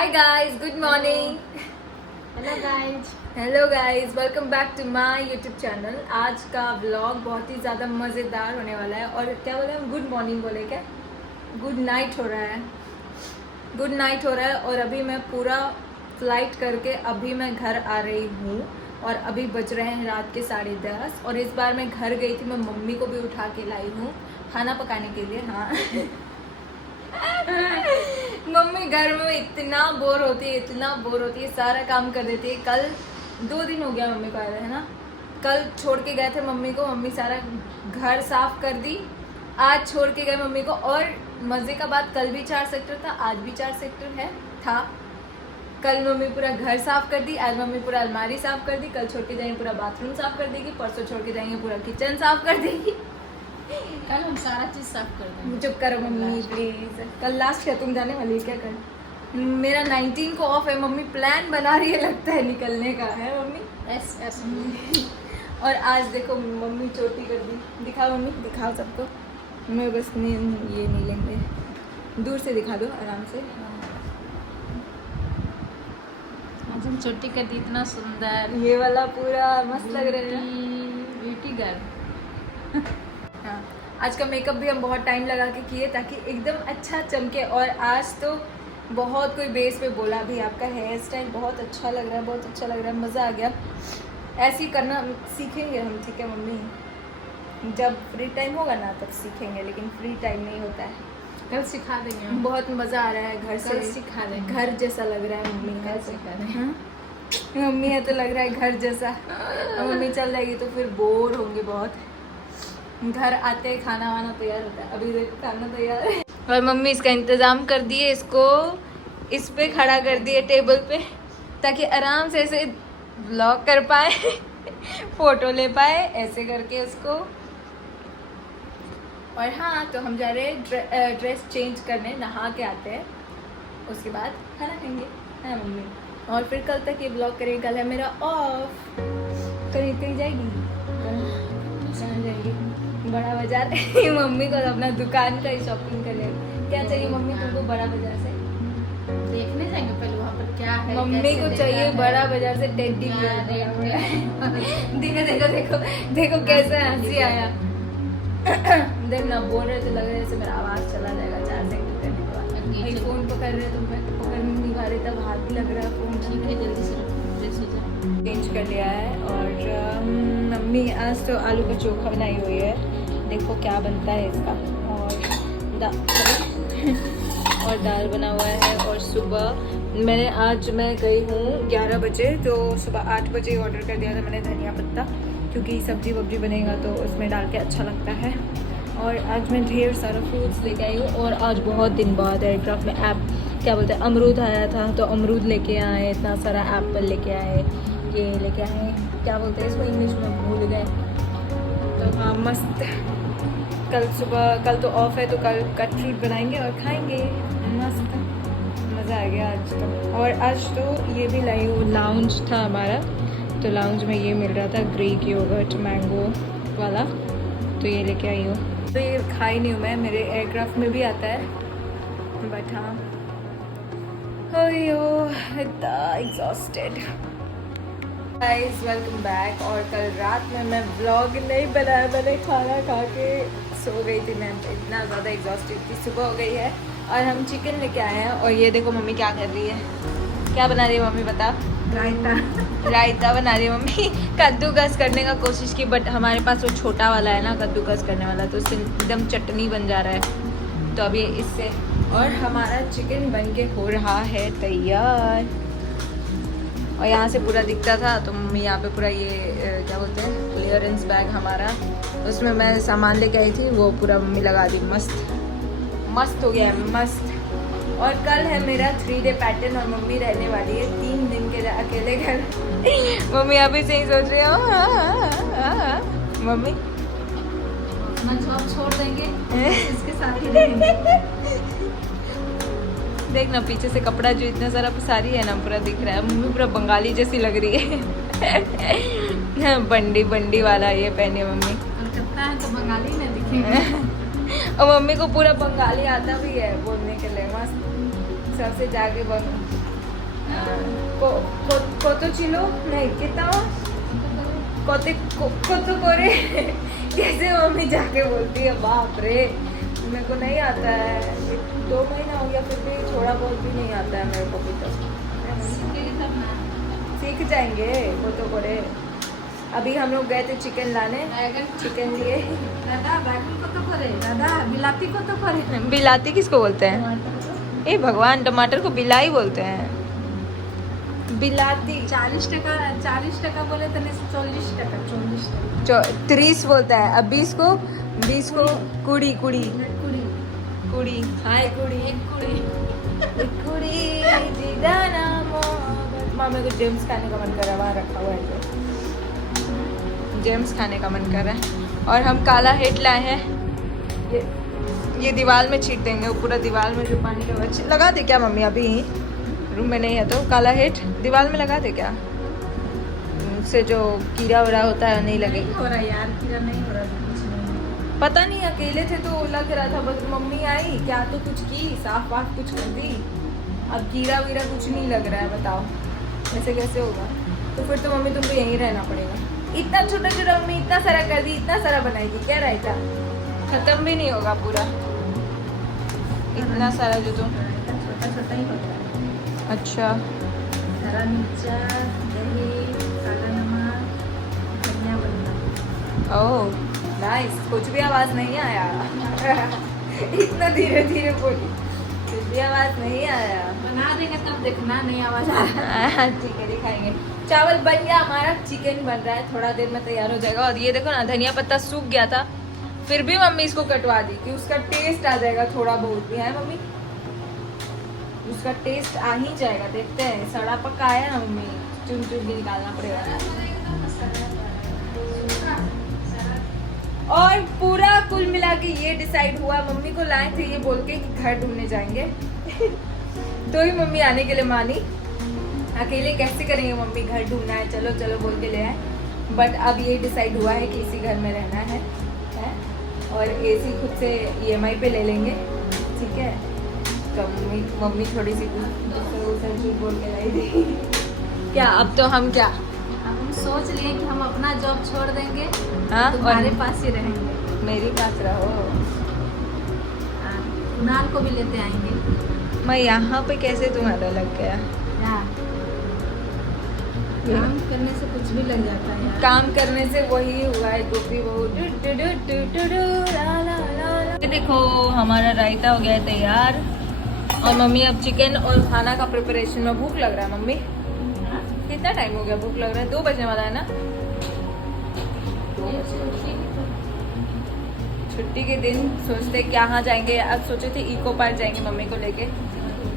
Hi guys, good morning. Hello guys welcome back to my YouTube channel. आज का vlog बहुत ही ज़्यादा मज़ेदार होने वाला है। और क्या बोले हम, गुड मॉर्निंग बोले क्या, गुड नाइट हो रहा है, गुड नाइट हो रहा है। और अभी मैं पूरा फ्लाइट करके अभी मैं घर आ रही हूँ और अभी बज रहे हैं रात के 10:30। और इस बार मैं घर गई थी, मैं मम्मी को भी उठा के लाई हूँ खाना पकाने के लिए। हाँ मम्मी घर में इतना बोर होती है, इतना बोर होती है, सारा काम कर देती है। कल 2 दिन हो गया मम्मी को आया है ना, कल छोड़ के गए थे मम्मी को, मम्मी सारा घर साफ कर दी। आज छोड़ के गए मम्मी को। और मज़े का बात, कल भी 4 सेक्टर था, आज भी 4 सेक्टर है था। कल मम्मी पूरा घर साफ कर दी, आज मम्मी पूरा अलमारी साफ कर दी। कल छोड़ के जाएंगे पूरा बाथरूम साफ कर देगी, परसों छोड़ के जाएंगे पूरा किचन साफ कर देगी। कल हम सारा चीज साफ कर देंगे। चुप करो मम्मी प्लीज। कल लास्ट है, तुम जाने वाली है क्या कल? मेरा 19 को ऑफ है। मम्मी प्लान बना रही है, लगता है निकलने का है मम्मी। ऐसे और आज देखो मम्मी चोटी कर दी। दिखाओ मम्मी, दिखाओ सबको। मैं बस ये नहीं लेंगे, दूर से दिखा दो आराम से। आज हम छुट्टी कर दी, इतना सुंदर ये वाला पूरा मस्त लग रहा है। Beauty girl. हाँ, आज का मेकअप भी हम बहुत टाइम लगा के किए ताकि एकदम अच्छा चमके। और आज तो बहुत कोई बेस पे बोला भी आपका हेयर स्टाइल बहुत अच्छा लग रहा है, बहुत अच्छा लग रहा है, मज़ा आ गया। ऐसे ही करना सीखेंगे हम, ठीक है मम्मी? जब फ्री टाइम होगा ना तब सीखेंगे, लेकिन फ्री टाइम नहीं होता है। कल सिखा देंगे हम। बहुत मज़ा आ रहा है घर से, सिखा देंगे। घर जैसा लग रहा है मम्मी कल का। सिखा देंगे। मम्मी है तो लग रहा है घर जैसा। और मम्मी चल जाएगी तो फिर बोर होंगे बहुत। घर आते ही खाना वाना तैयार होता है। अभी देखो खाना तैयार है और मम्मी इसका इंतज़ाम कर दिए, इसको इस पे खड़ा कर दिए टेबल पे, ताकि आराम से ऐसे व्लॉग कर पाए फोटो ले पाए ऐसे करके उसको। और हाँ, तो हम जा रहे हैं ड्रेस चेंज करने, नहा के आते हैं, उसके बाद खाना खाएंगे, है ना मम्मी? और फिर कल तक ये ब्लॉग करेंगे। कल है मेरा ऑफ। कहीं जाएगी, कहाँ जाएगी? बड़ा बाजार मम्मी को अपना दुकान का ही शॉपिंग करने। क्या चाहिए मम्मी तुमको बड़ा बाजार से? देखने जाएंगे पहले वहाँ पर क्या है। मम्मी को चाहिए बड़ा बाजार से टेडी बियर। देखो देखो देखो देखो कैसे हंसी आया। देखना बोल रहे थे, लग रहा है जैसे मेरा आवाज चला जाएगा 4 सेकंड करने के बाद। भाई फोन पकड़ रहे तो मैं पकड़ नहीं पा रही, तब हाथ भी लग रहा है फोन। ठीक है, जल्दी से ड्रेस हो जाए। चेंज कर लिया है। और मम्मी आज तो आलू का चोखा बनाई हुई है, देखो क्या बनता है इसका। और दाल बना हुआ है। और सुबह मैं गई हूँ 11 बजे, तो सुबह 8 बजे ऑर्डर कर दिया था मैंने धनिया पत्ता, क्योंकि सब्जी वब्जी बनेगा तो उसमें डाल के अच्छा लगता है। और आज मैं ढेर सारा फ्रूट्स लेके आई हूँ। और आज बहुत दिन बाद एयरक्राफ्ट में क्या बोलते हैं, अमरूद आया था, तो अमरूद लेके आए, इतना सारा एप्पल लेके आए, ये लेके आए, क्या बोलते हैं इसको इंग्लिश में भूल गए। तो हाँ मस्त। कल तो ऑफ है, तो कल कट फ्रूट बनाएंगे और खाएंगे, मस्त मज़ा आ गया आज तो। और आज तो ये भी लाई हूँ, लाउंज था हमारा, तो लाउंज में ये मिल रहा था ग्रीक योगर्ट मैंगो वाला, तो ये लेके आई हूँ। तो ये खाई नहीं हूँ मैं, मेरे एयरक्राफ्ट में भी आता है, बट हाँ इतना एग्जॉस्टेड। Guys welcome back. और कल रात में मैं व्लॉग नहीं बनाया, मैंने खाना खा के सो गई थी। मैं इतना ज़्यादा एग्जॉस्टेड थी। सुबह हो गई है और हम चिकन लेके आए हैं। और ये देखो मम्मी क्या कर रही है, क्या बना रही है मम्मी बता? रायता बना रही है मम्मी। कद्दूकस करने का कोशिश की, बट हमारे पास वो छोटा वाला है ना कद्दूकस करने वाला, तो उससे एकदम चटनी बन जा रहा है, तो अभी इससे। और हमारा चिकन बन के हो रहा है तैयार। और यहाँ से पूरा दिखता था, तो मम्मी यहाँ पे पूरा ये क्या बोलते हैं क्लियरेंस बैग हमारा, उसमें मैं सामान लेके आई थी, वो पूरा मम्मी लगा दी। मस्त हो गया है, मस्त। और कल है मेरा 3 डे पैटर्न और मम्मी रहने वाली है 3 दिन के अकेले घर। मम्मी अभी से ही सोच रही है मम्मी जॉब छोड़ देंगे इसके साथ ही रहेंगे। देखना पीछे से कपड़ा जो इतना सारा सारी है ना पूरा दिख रहा है। मम्मी पूरा बंगाली जैसी लग रही है। बंडी वाला ये पहने मम्मी। कलकत्ता है तो बंगाली में दिखेंगे। और मम्मी को पूरा बंगाली आता भी है बोलने के लिए, मस्त सबसे जाके কত ছিল नहीं कितना কত করে कैसे मम्मी जाके बोलती है बाप रे मेरे को नहीं आता है 2 महीना हो गया फिर भी थोड़ा बहुत भी नहीं आता है मेरे को भी तो सीख जाएंगे কত করে अभी हम लोग गए थे चिकन लाने चिकन लिए दादा बैगन को तो करे दादा बिलाती को तो करे बिलाती किसको बोलते हैं ए भगवान टमाटर को बिलाई बोलते हैं बिलाती 40 टका बोले तो नहीं 40 टका 30 बोलता है अब 20 को कुड़ी कुड़ी कुड़ी कुड़ी हाय कुड़ी एक कुड़ी कुड़ी दीदाना मामे को जेम्स खाने का मन कर रहा है वहाँ रखा हुआ है जो जेम्स खाने का मन कर रहा है और हम काला हेट लाए हैं ये दीवार में छीट देंगे वो पूरा दीवार में जो पानी का लगा दे क्या मम्मी अभी रूम में नहीं है तो काला हेट दीवार में लगा दे क्या उससे जो कीड़ा वड़ा होता है नहीं लगेगा नहीं हो रहा यार कीड़ा नहीं हो रहा कुछ नहीं पता नहीं अकेले थे तो लग रहा था बस मम्मी आई क्या तो कुछ की साफ वाफ कुछ कर दी अब कीड़ा वीड़ा कुछ नहीं लग रहा है बताओ ऐसे कैसे होगा तो फिर तो मम्मी तुमको यहीं रहना पड़ेगा इतना छोटा छोटा मम्मी इतना सारा कर दी इतना सारा बनाएगी क्या रायता खत्म भी नहीं होगा पूरा इतना सारा जो तुम छोटा छोटा ही होता है अच्छा हरा मिर्चा दही काला नमक धनिया पत्ता ओह नाइस कुछ भी आवाज नहीं आया इतना धीरे धीरे बोली कुछ भी आवाज नहीं आया बना देंगे तब देखना नहीं आवाज आ रहा ठीक है दिखाएंगे चावल बन गया हमारा चिकन बन रहा है थोड़ा देर में तैयार हो जाएगा और ये देखो ना धनिया पत्ता सूख गया था फिर भी मम्मी इसको कटवा दी कि उसका टेस्ट आ जाएगा थोड़ा बहुत भी है मम्मी उसका टेस्ट आ ही जाएगा देखते हैं सड़ा पक्का है ना मम्मी चुन चुन के निकालना पड़ेगा और पूरा कुल मिला के ये डिसाइड हुआ मम्मी को लाए थे ये बोल के कि घर ढूंढने जाएंगे तो ही मम्मी आने के लिए मानी अकेले कैसे करेंगे मम्मी घर ढूंढना है चलो चलो बोल के ले आए बट अब ये डिसाइड हुआ है कि इसी घर में रहना है और एसी खुद से EMI पे ले लेंगे ठीक है तो मम्मी थोड़ी सी झूठ बोल के लाई थी क्या अब तो हम क्या अब हम सोच लिए कि हम अपना जॉब छोड़ देंगे हाँ तुम्हारे पास ही रहेंगे मेरे पास रहो कुणाल को भी लेते आएंगे मैं यहाँ पे कैसे तुम्हारा लग गया काम करने से कुछ भी लग जाता है यार काम करने से वही हुआ है गोपी बहू ये देखो हमारा रायता हो गया है तैयार और मम्मी अब चिकन और खाना का प्रिपरेशन में भूख लग रहा है मम्मी कितना टाइम हो गया भूख लग रहा है 2 बजने वाला है ना छुट्टी के दिन सोचते कहाँ जाएंगे आज सोचे थे इको पार्क जाएंगे मम्मी को लेके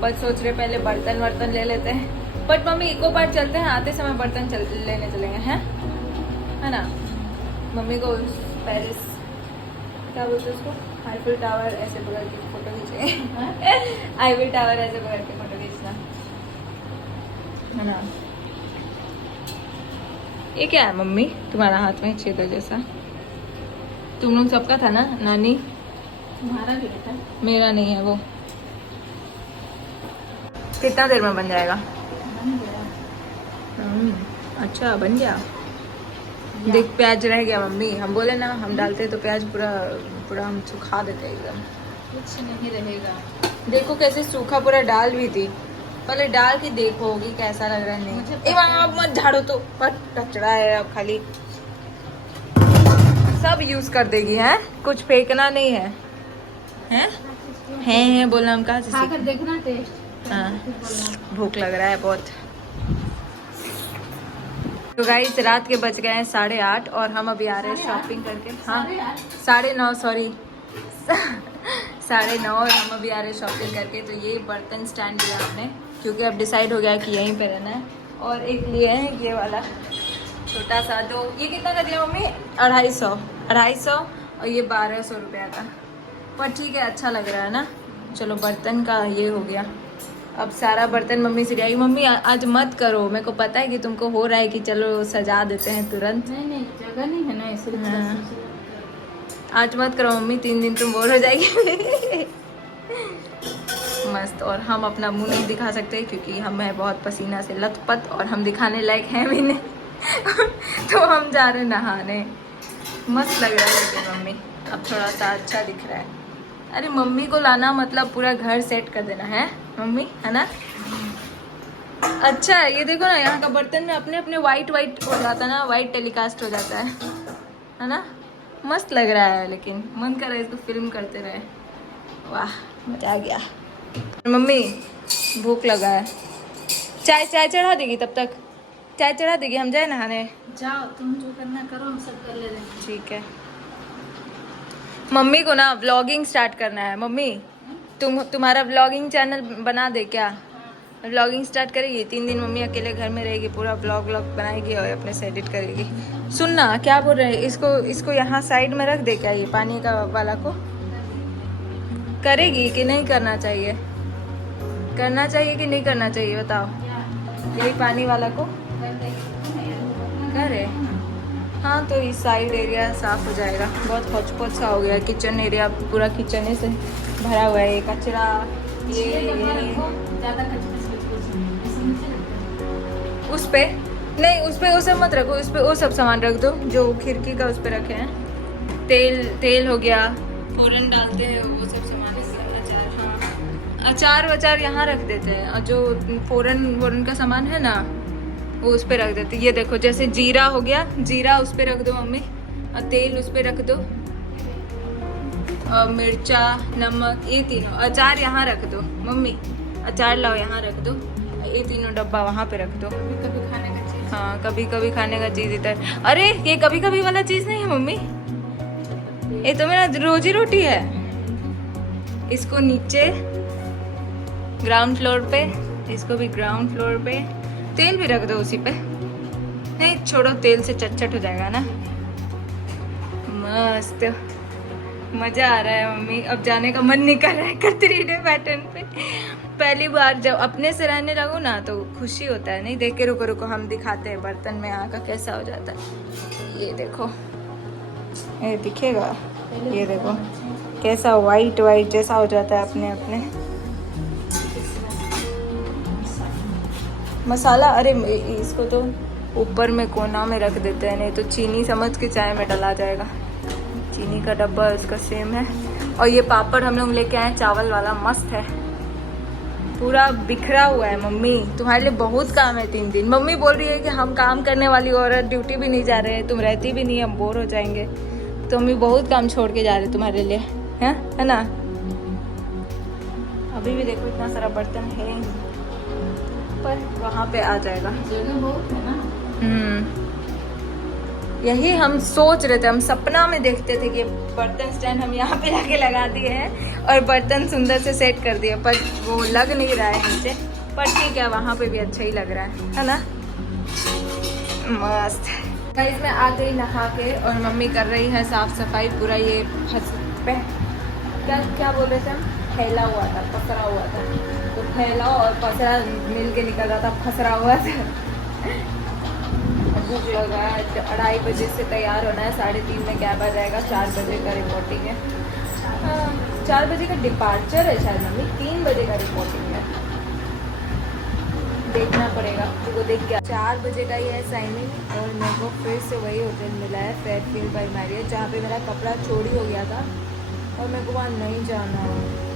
बट सोच रहे पहले बर्तन वर्तन ले लेते हैं बट मम्मी इको पार्क चलते हैं आते समय बर्तन लेने चलेंगे हैं है ना मम्मी को पेरिस क्या बोलते हैं उसको आईफिल टावर ऐसे पकड़ के फोटो खींचेंगे आईफिल टावर ऐसे पकड़ के फोटो खींचना है ना ये क्या है मम्मी तुम्हारा हाथ में छेद जैसा तुम लोग सबका था ना नानी तुम्हारा भी बेटा मेरा नहीं है वो कितना देर में बन जाएगा बन गया अच्छा बन गया देख प्याज रह गया मम्मी हम बोले ना हम डालते तो प्याज पूरा पूरा हम सुखा देते एकदम कुछ नहीं रहेगा देखो कैसे सूखा पूरा डाल भी थी पहले डाल के देखोगी कैसा लग रहा है नहीं वहाँ मत झाड़ो तो बट कचड़ा है अब खाली सब यूज कर देगी है कुछ फेंकना नहीं है हैं बोलना हम कहाँ से खा कर देखना टेस्ट हाँ भूख लग रहा है बहुत तो गाइस रात के बज गए हैं 8:30 और हम अभी आ रहे हैं शॉपिंग करके हाँ 9:30 सॉरी 9:30 और हम अभी आ रहे हैं शॉपिंग करके तो ये बर्तन स्टैंड लिया हमने क्योंकि अब डिसाइड हो गया कि यहीं पे रहना है और एक लिए हैं ये वाला छोटा सा दो ये कितना का दिया मम्मी 250 और ये 1200 रुपया का पर ठीक है अच्छा लग रहा है ना चलो बर्तन का ये हो गया अब सारा बर्तन मम्मी से आई मम्मी आज मत करो मेरे को पता है कि तुमको हो रहा है कि चलो सजा देते हैं तुरंत नहीं जगह नहीं है ना इसलिए हाँ। आज मत करो मम्मी 3 दिन तुम बोर हो जाएगी मस्त। और हम अपना मुंह नहीं दिखा सकते क्योंकि हम है बहुत पसीना से लथपथ और हम दिखाने लायक हैं भी नहीं तो हम जा रहे नहाने। मस्त लग रहा है लेकिन मम्मी अब थोड़ा सा अच्छा दिख रहा है। अरे मम्मी को लाना मतलब पूरा घर सेट कर देना है मम्मी, है ना। अच्छा है ये देखो ना, यहाँ का बर्तन में अपने अपने वाइट वाइट हो जाता है ना, वाइट टेलीकास्ट हो जाता है ना। मस्त लग रहा है लेकिन मन कर रहा है इसको फिल्म करते रहे। वाह मजा आ गया। मम्मी भूख लगा है, चाय चाय चढ़ा देगी तब तक, चाय चढ़ा देगी, हम जाए नहाने। जाओ तुम जो करना करो, हम सब कर ले रहे हैं। ठीक है। मम्मी को ना व्लॉगिंग स्टार्ट करना है। मम्मी तुम्हारा व्लॉगिंग चैनल बना दे क्या? व्लॉगिंग स्टार्ट करेगी। 3 दिन मम्मी अकेले घर में रहेगी, पूरा व्लॉग बनाएगी और अपने से एडिट करेगी। सुनना क्या बोल रहे हैं, इसको यहाँ साइड में रख दे क्या, ये पानी का वाला को? करेगी कि नहीं करना चाहिए? करना चाहिए कि नहीं करना चाहिए बताओ। यही पानी वाला को करे। हाँ तो इस साइड एरिया साफ हो जाएगा। बहुत हौच पौच सा हो गया, किचन एरिया पूरा किचन से भरा हुआ है, ये कचरा उस पे नहीं, उस पे वो सब मत रखो, उस पे वो सब सामान रख दो जो खिड़की का उस पे रखे हैं। तेल हो गया, फोरन डालते हैं वो सब सामान। अचार वचार यहाँ रख देते हैं और जो फोरन का सामान है ना वो उस पे रख देते। ये देखो जैसे जीरा हो गया, जीरा उस पे रख दो मम्मी, और तेल उस पे रख दो, और मिर्चा नमक ये तीनों। अचार यहाँ रख दो मम्मी, अचार लाओ यहाँ रख दो, ये तीनों डब्बा वहाँ पे रख दो। कभी खाने का चीज। हाँ कभी कभी खाने का चीज इधर। अरे ये कभी कभी वाला चीज नहीं है मम्मी, ये तो मेरा रोजी रोटी है। इसको नीचे ग्राउंड फ्लोर पे, इसको भी ग्राउंड फ्लोर पे, तेल भी रख दो उसी पे। नहीं छोड़ो, तेल से चटचट हो जाएगा ना। मस्त मजा आ रहा है मम्मी, अब जाने का मन नहीं कर रहा है 3D पैटर्न पे। पहली बार जब अपने से रहने लगो ना तो खुशी होता है। नहीं देख के रुको रुको, हम दिखाते हैं बर्तन में आका कैसा हो जाता है। ये देखो, ये दिखेगा, ये देखो कैसा वाइट वाइट जैसा हो जाता है अपने अपने। मसाला अरे इसको तो ऊपर में कोना में रख देते हैं, नहीं तो चीनी समझ के चाय में डला जाएगा। चीनी का डब्बा इसका सेम है। और ये पापड़ हम लोग लेके आए चावल वाला, मस्त है, पूरा बिखरा हुआ है। मम्मी तुम्हारे लिए बहुत काम है 3 दिन। मम्मी बोल रही है कि हम काम करने वाली औरत ड्यूटी भी नहीं जा रहे हैं, तुम रहती भी नहीं, हम बोर हो जाएंगे। तो मम्मी बहुत काम छोड़ के जा रहे तुम्हारे लिए, है ना। अभी भी देखो इतना सारा बर्तन है, पर वहाँ पे आ जाएगा। जगह बहुत है ना। यही हम सोच रहे थे, हम सपना में देखते थे कि बर्तन स्टैंड हम यहाँ पे लाके लगा दिए हैं और बर्तन सुंदर से सेट कर दिए, पर वो लग नहीं रहा है नीचे। पर ठीक है, वहाँ पे भी अच्छा ही लग रहा है ना। मस्त। गाइस मैं आ गई नहा के और मम्मी कर रही है साफ सफाई पूरा। ये क्या बोल रहे थे हम, फैला हुआ था, पसरा हुआ था, तो फैला और पसरा मिल के निकल रहा था, फसरा हुआ था। भूख लगा है, 2:30 बजे से तैयार होना है, 3:30 में कैब आ जाएगा, 4 बजे का रिपोर्टिंग है। 4 बजे का डिपार्चर है शायद मम्मी, 3 बजे का रिपोर्टिंग है, देखना पड़ेगा तो देख के। 4 बजे का ही है साइनिंग। और मेरे को फिर से वही होटल मिला है, फेयरफील्ड बाय मैरियट, जहाँ पे मेरा कपड़ा चोरी हो गया था और मेरे को वहाँ नहीं जाना है।